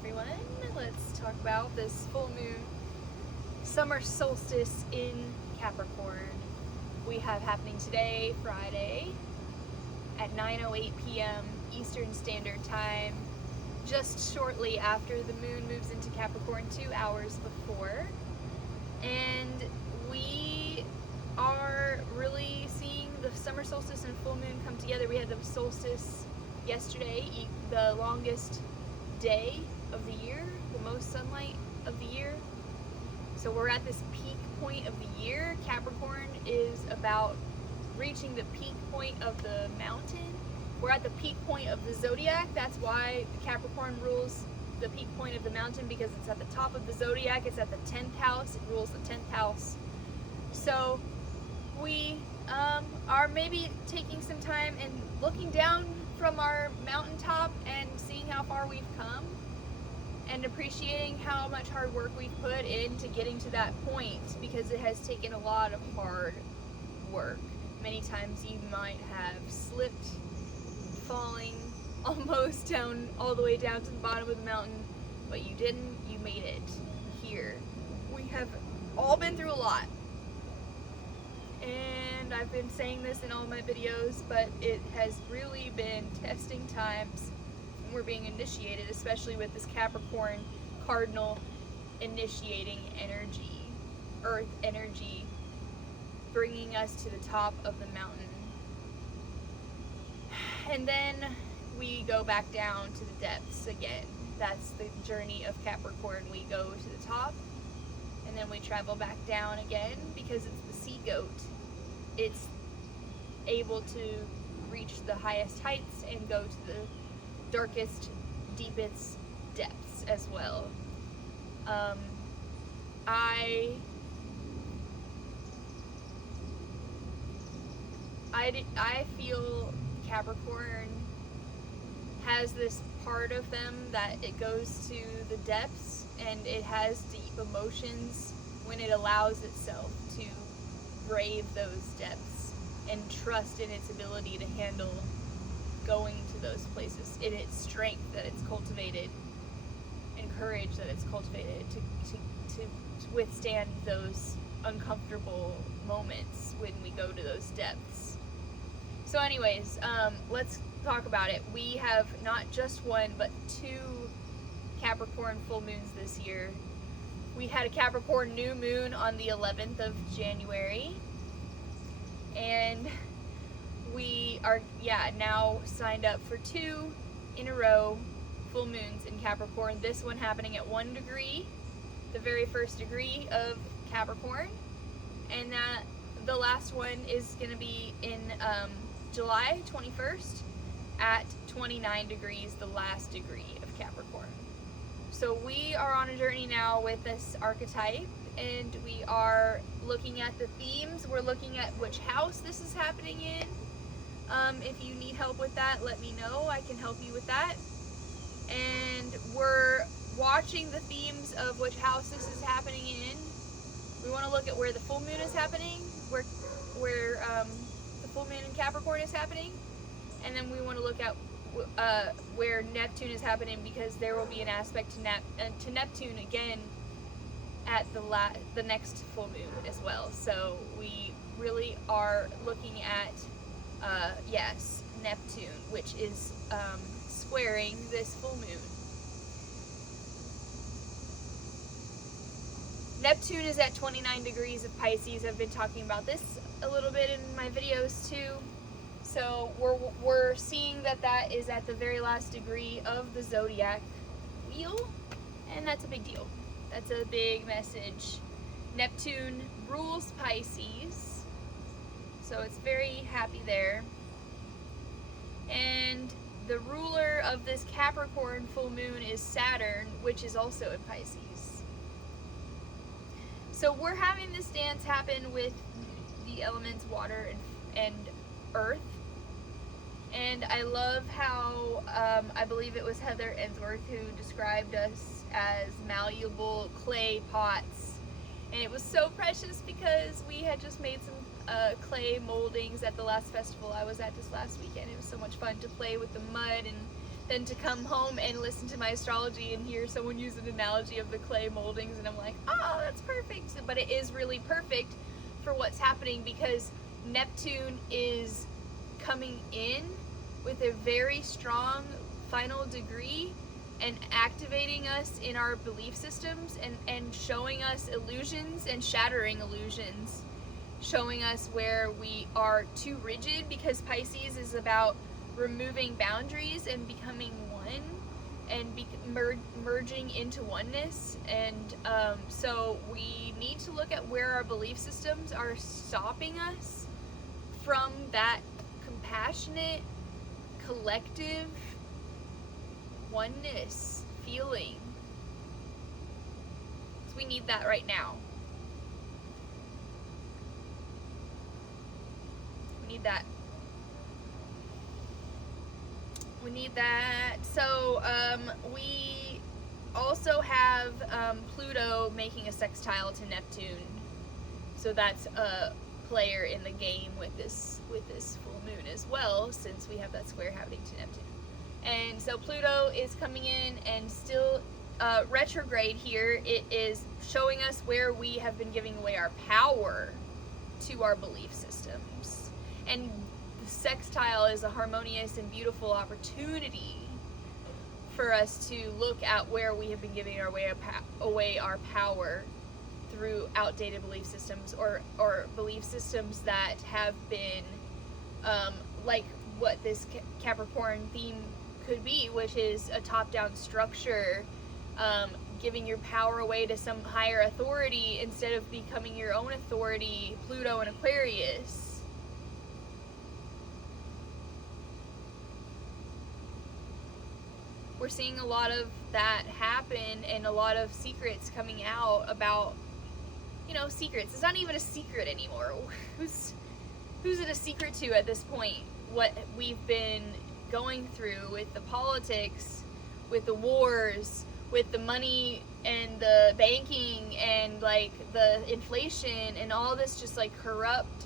everyone. Let's talk about this full moon summer solstice in Capricorn. We have happening today, Friday, at 9:08 p.m. Eastern Standard Time, just shortly after the moon moves into Capricorn, 2 hours before. And we are really seeing the summer solstice and full moon come together. We had the solstice yesterday, the longest day of the year, the most sunlight of the year. So we're at this peak point of the year. Capricorn is about reaching the peak point of the mountain. We're at the peak point of the zodiac. That's why Capricorn rules the peak point of the mountain, because it's at the top of the zodiac. It's at the 10th house. It rules the 10th house. So we are maybe taking some time and looking down from our mountaintop and seeing how far we've come and appreciating how much hard work we've put into getting to that point, because it has taken a lot of hard work. Many times you might have slipped, falling almost down, all the way down to the bottom of the mountain, but you didn't. You made it here. We have all been through a lot, and I've been saying this in all my videos, but it has really been testing times. We're being initiated, especially with this Capricorn cardinal initiating energy, earth energy, bringing us to the top of the mountain. And then we go back down to the depths again. That's the journey of Capricorn. We go to the top, and then we travel back down again, because it's the sea goat. It's able to reach the highest heights and go to the darkest, deepest depths as well. I feel Capricorn has this part of them that it goes to the depths, and it has deep emotions when it allows itself to brave those depths and trust in its ability to handle going to those places, in its strength that it's cultivated and courage that it's cultivated to withstand those uncomfortable moments when we go to those depths. So anyways, let's talk about it. We have not just one, but 2 Capricorn full moons this year. We had a Capricorn new moon on the 11th of January, and we are now signed up for 2 in a row full moons in Capricorn. This one happening at 1 degree, the very first degree of Capricorn, and that the last one is going to be in July 21st at 29 degrees, the last degree of Capricorn. So we are on a journey now with this archetype, and we are looking at the themes. We're looking at which house this is happening in. If you need help with that, let me know. I can help you with that. And we're watching the themes of which house this is happening in. We want to look at where the full moon is happening, where the full moon in Capricorn is happening, and then we want to look at where Neptune is happening, because there will be an aspect to Neptune again at the next full moon as well. So we really are looking at Neptune, which is squaring this full moon. Neptune is at 29 degrees of Pisces. I've been talking about this a little bit in my videos too. So we're seeing that is at the very last degree of the zodiac wheel, and that's a big deal. That's a big message. Neptune rules Pisces, so it's very happy there. And the ruler of this Capricorn full moon is Saturn, which is also in Pisces. So we're having this dance happen with the elements water and earth. And I love how, I believe it was Heather Ensworth who described us as malleable clay pots. And it was so precious, because we had just made some clay moldings at the last festival I was at this last weekend. It was so much fun to play with the mud and than to come home and listen to my astrology and hear someone use an analogy of the clay moldings, and I'm like, oh, that's perfect. But it is really perfect for what's happening, because Neptune is coming in with a very strong final degree and activating us in our belief systems, and showing us illusions and shattering illusions, showing us where we are too rigid, because Pisces is about removing boundaries and becoming one, and merging into oneness. And so we need to look at where our belief systems are stopping us from that compassionate, collective oneness feeling. So we need that right now. We need that. We need that. So we also have Pluto making a sextile to Neptune. So that's a player in the game with this full moon as well, since we have that square happening to Neptune. And so Pluto is coming in and still retrograde here. It is showing us where we have been giving away our power to our belief systems. And the sextile is a harmonious and beautiful opportunity for us to look at where we have been giving away our power through outdated belief systems, or belief systems that have been like what this Capricorn theme could be, which is a top-down structure, giving your power away to some higher authority instead of becoming your own authority. Pluto and Aquarius. We're seeing a lot of that happen, and a lot of secrets coming out about, secrets. It's not even a secret anymore. Who's it a secret to at this point? What we've been going through with the politics, with the wars, with the money and the banking, and like the inflation and all this just like corrupt,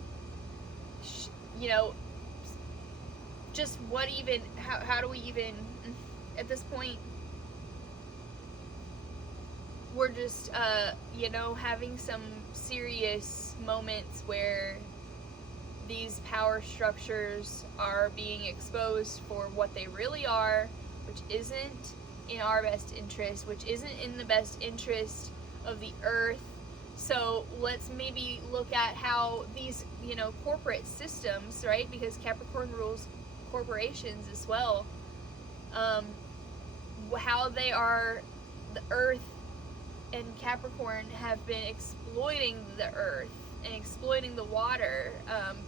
just what even, how do we even, at this point, we're just, having some serious moments where these power structures are being exposed for what they really are, which isn't in our best interest, which isn't in the best interest of the earth. So let's maybe look at how these, corporate systems, right? Because Capricorn rules corporations as well. How they are, the earth and Capricorn have been exploiting the earth and exploiting the water,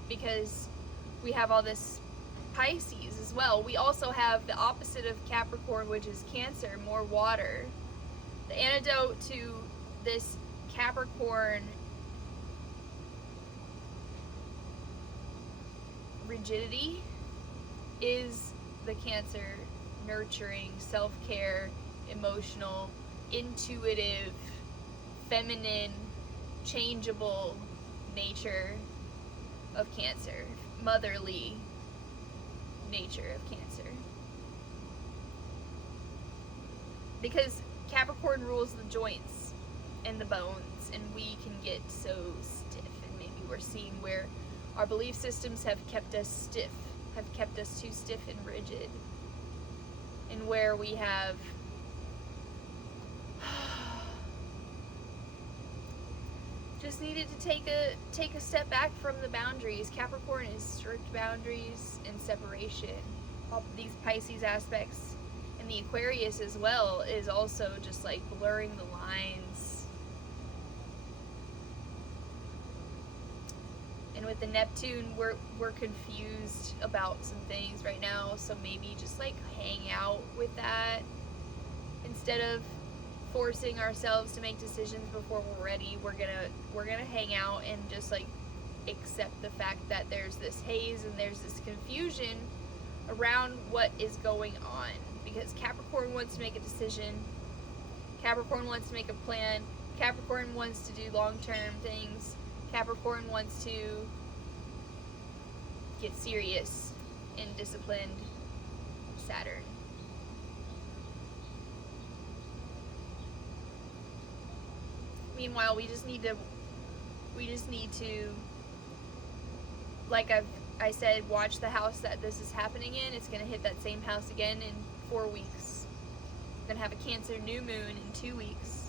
because we have all this Pisces as well. We also have the opposite of Capricorn, which is Cancer, more water. The antidote to this Capricorn rigidity is the Cancer nurturing, self-care, emotional, intuitive, feminine, changeable nature of Cancer, motherly nature of Cancer. Because Capricorn rules the joints and the bones, and we can get so stiff, and maybe we're seeing where our belief systems have kept us stiff, have kept us too stiff and rigid, and where we have just needed to take a step back from the boundaries. Capricorn is strict boundaries and separation. All these Pisces aspects, and the Aquarius as well, is also just like blurring the lines. And with the Neptune, we're confused about some things right now, so maybe just like hang out with that instead of forcing ourselves to make decisions before we're ready. We're gonna hang out and just like accept the fact that there's this haze and there's this confusion around what is going on, because Capricorn wants to make a decision, Capricorn wants to make a plan, Capricorn wants to do long-term things, Capricorn wants to get serious and disciplined. Saturn. meanwhile, we just need to, like I said, watch the house that this is happening in. It's going to hit that same house again in 4 weeks. We're going to have a Cancer new moon in 2 weeks.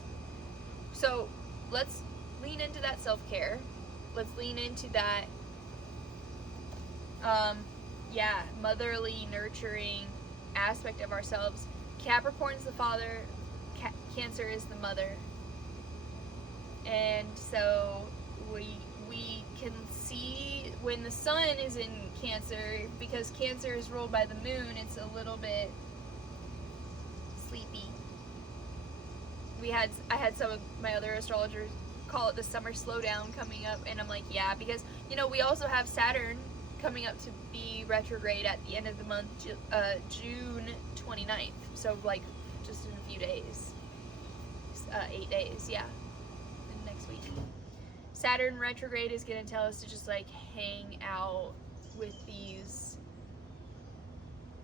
So let's lean into that self-care. Let's lean into that, motherly, nurturing aspect of ourselves. Capricorn's the father, Cancer is the mother. And so we can see when the sun is in Cancer, because Cancer is ruled by the moon, it's a little bit sleepy. I had some of my other astrologers call it the summer slowdown coming up, and I'm like, yeah, because we also have Saturn coming up to be retrograde at the end of the month, June 29th. So like just in a few days, 8 days, yeah, in next week. Saturn retrograde is going to tell us to just like hang out with these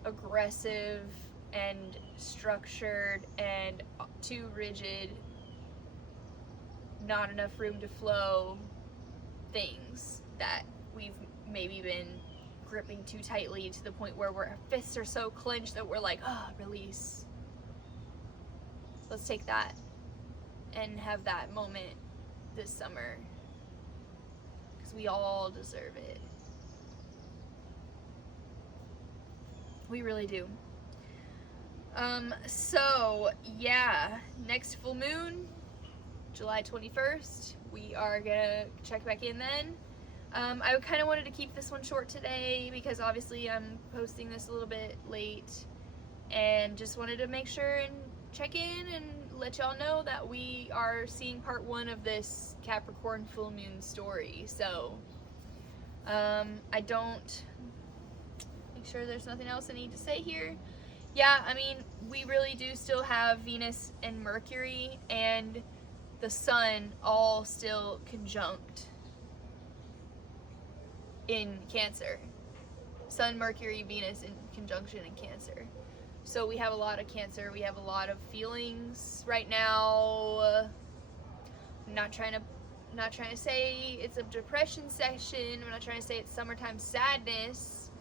aggressive and structured and too rigid, not enough room to flow things that we've maybe been gripping too tightly to the point where our fists are so clenched that we're like, release. Let's take that and have that moment this summer, because we all deserve it. We really do. So yeah, next full moon, July 21st, we are gonna check back in then. I kind of wanted to keep this one short today because obviously I'm posting this a little bit late, and just wanted to make sure and check in and let y'all know that we are seeing part 1 of this Capricorn full moon story. So I don't, make sure there's nothing else I need to say here. Yeah, I mean, we really do still have Venus and Mercury and the sun all still conjunct in Cancer. Sun, Mercury, Venus in conjunction in Cancer. So we have a lot of Cancer. We have a lot of feelings right now. I'm not trying to say it's a depression session. I'm not trying to say it's summertime sadness.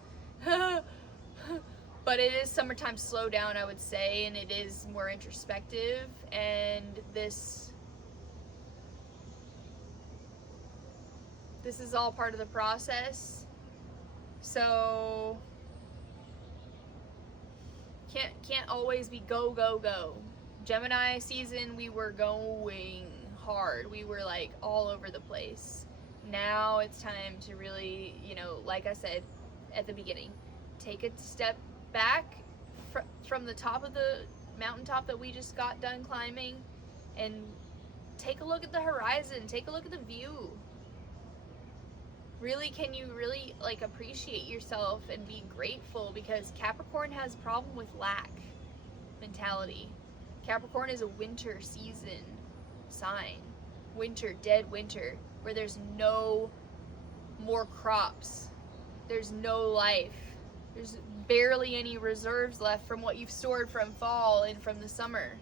But it is summertime slowdown, I would say, and it is more introspective, and this is all part of the process. So can't always be go, go, go. Gemini season, we were going hard. We were like all over the place. Now it's time to really, like I said at the beginning, take a step back from the top of the mountaintop that we just got done climbing and take a look at the horizon, take a look at the view. Really, can you really like appreciate yourself and be grateful? Because Capricorn has a problem with lack mentality. Capricorn is a winter season sign. Winter, dead winter, where there's no more crops. There's no life. There's barely any reserves left from what you've stored from fall and from the summer.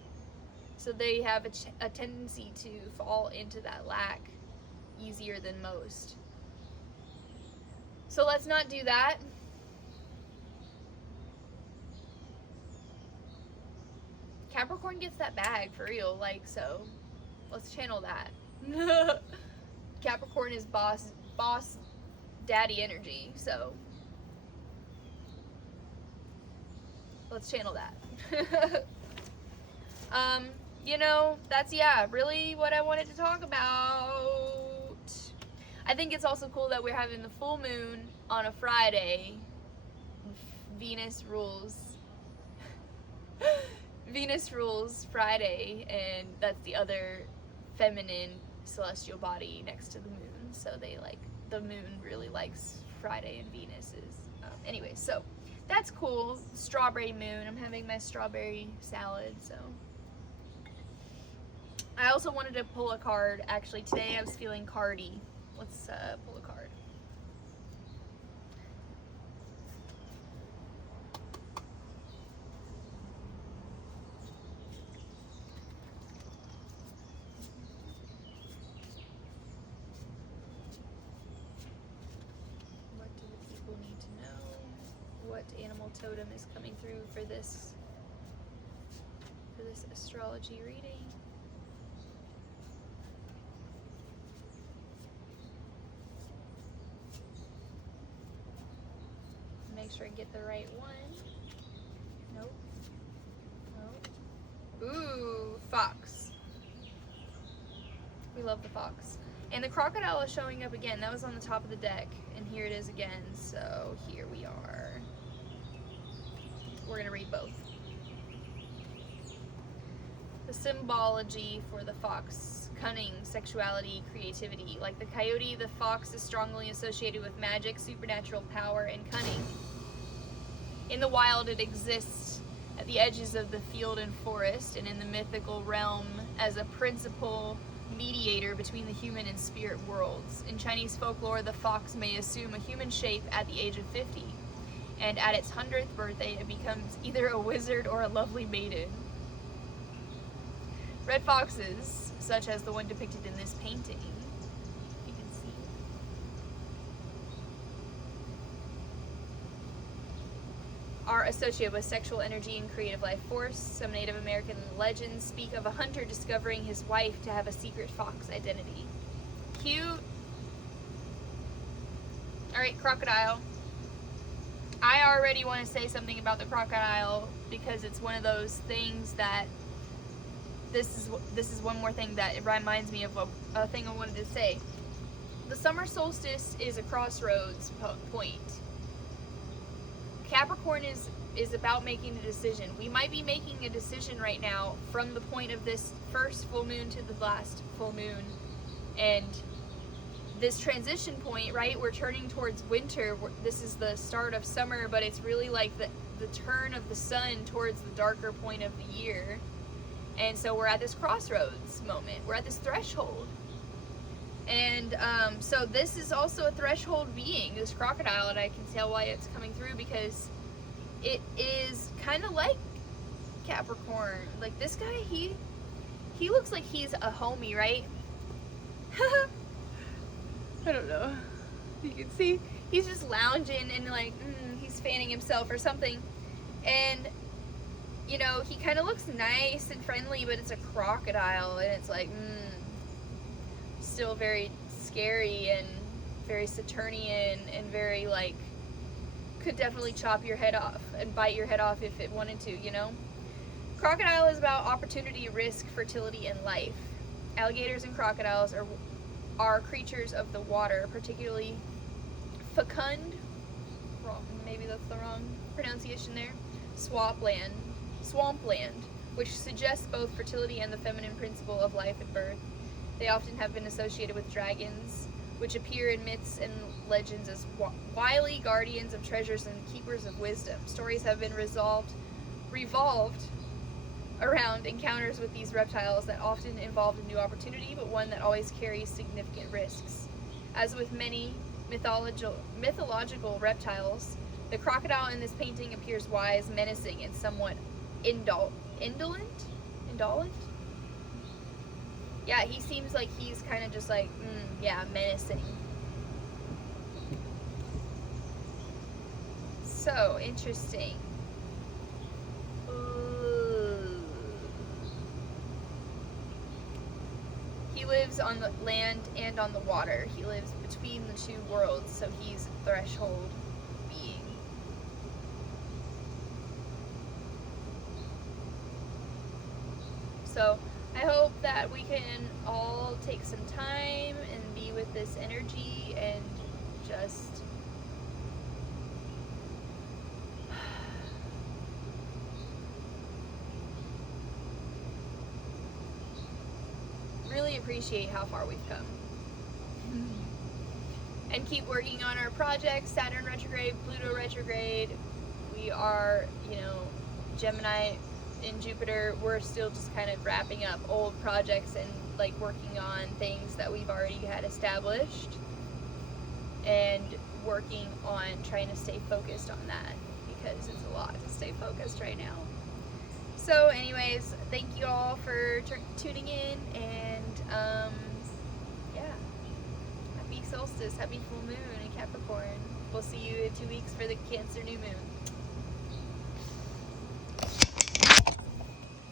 So they have a tendency to fall into that lack easier than most. So let's not do that. Capricorn gets that bag for real, like, so let's channel that. Capricorn is boss daddy energy, so let's channel that. That's, really what I wanted to talk about. I think it's also cool that we're having the full moon on a Friday. Venus rules. Venus rules Friday, and that's the other feminine celestial body next to the moon. So the moon really likes Friday and Venus is. Anyway, so that's cool. Strawberry moon. I'm having my strawberry salad, so. I also wanted to pull a card. Actually, today I was feeling cardy. Let's pull a card. stuffed animal totem is coming through for this astrology reading. Make sure I get the right one. Nope. Nope. Ooh, fox. We love the fox. And the crocodile is showing up again. That was on the top of the deck, and here it is again. So here we are. We're gonna read both. The symbology for the fox: cunning, sexuality, creativity. Like the coyote, the fox is strongly associated with magic, supernatural power, and cunning. In the wild, it exists at the edges of the field and forest, and in the mythical realm as a principal mediator between the human and spirit worlds. In Chinese folklore, the fox may assume a human shape at the age of 50, and at its 100th birthday, it becomes either a wizard or a lovely maiden. Red foxes, such as the one depicted in this painting, you can see, are associated with sexual energy and creative life force. Some Native American legends speak of a hunter discovering his wife to have a secret fox identity. Cute. Alright, crocodile. I already want to say something about the crocodile because it's one of those things that this is one more thing that it reminds me of a thing I wanted to say. The summer solstice is a crossroads point. Capricorn is about making a decision. We might be making a decision right now from the point of this first full moon to the last full moon. And this transition point, right? We're turning towards winter. This is the start of summer, but it's really like the turn of the sun towards the darker point of the year. And so we're at this crossroads moment. We're at this threshold. And so this is also a threshold being, this crocodile, and I can tell why it's coming through because it is kind of like Capricorn. Like this guy, he looks like he's a homie, right? I don't know. You can see he's just lounging and like he's fanning himself or something. And you know, he kind of looks nice and friendly, but it's a crocodile, and it's like, still very scary and very Saturnian and very like, could definitely chop your head off and bite your head off if it wanted to, you know? Crocodile is about opportunity, risk, fertility, and life. Alligators and crocodiles are creatures of the water, particularly fecund, maybe that's the wrong pronunciation there, swampland, which suggests both fertility and the feminine principle of life and birth. They often have been associated with dragons, which appear in myths and legends as wily guardians of treasures and keepers of wisdom. Stories have been revolved around encounters with these reptiles that often involved a new opportunity, but one that always carries significant risks. As with many mythological reptiles, the crocodile in this painting appears wise, menacing, and somewhat indolent? Yeah, he seems like he's kind of just like, menacing. So, interesting. Ooh. He lives on the land and on the water. He lives between the two worlds, so he's a threshold being. So I hope that we can all take some time and be with this energy and just really appreciate how far we've come. And keep working on our projects. Saturn retrograde, Pluto retrograde. We are, Gemini in Jupiter. We're still just kind of wrapping up old projects and like working on things that we've already had established and working on trying to stay focused on that because it's a lot to stay focused right now. So anyways, thank you all for tuning in, and happy solstice, happy full moon in Capricorn. We'll see you in 2 weeks for the Cancer new moon.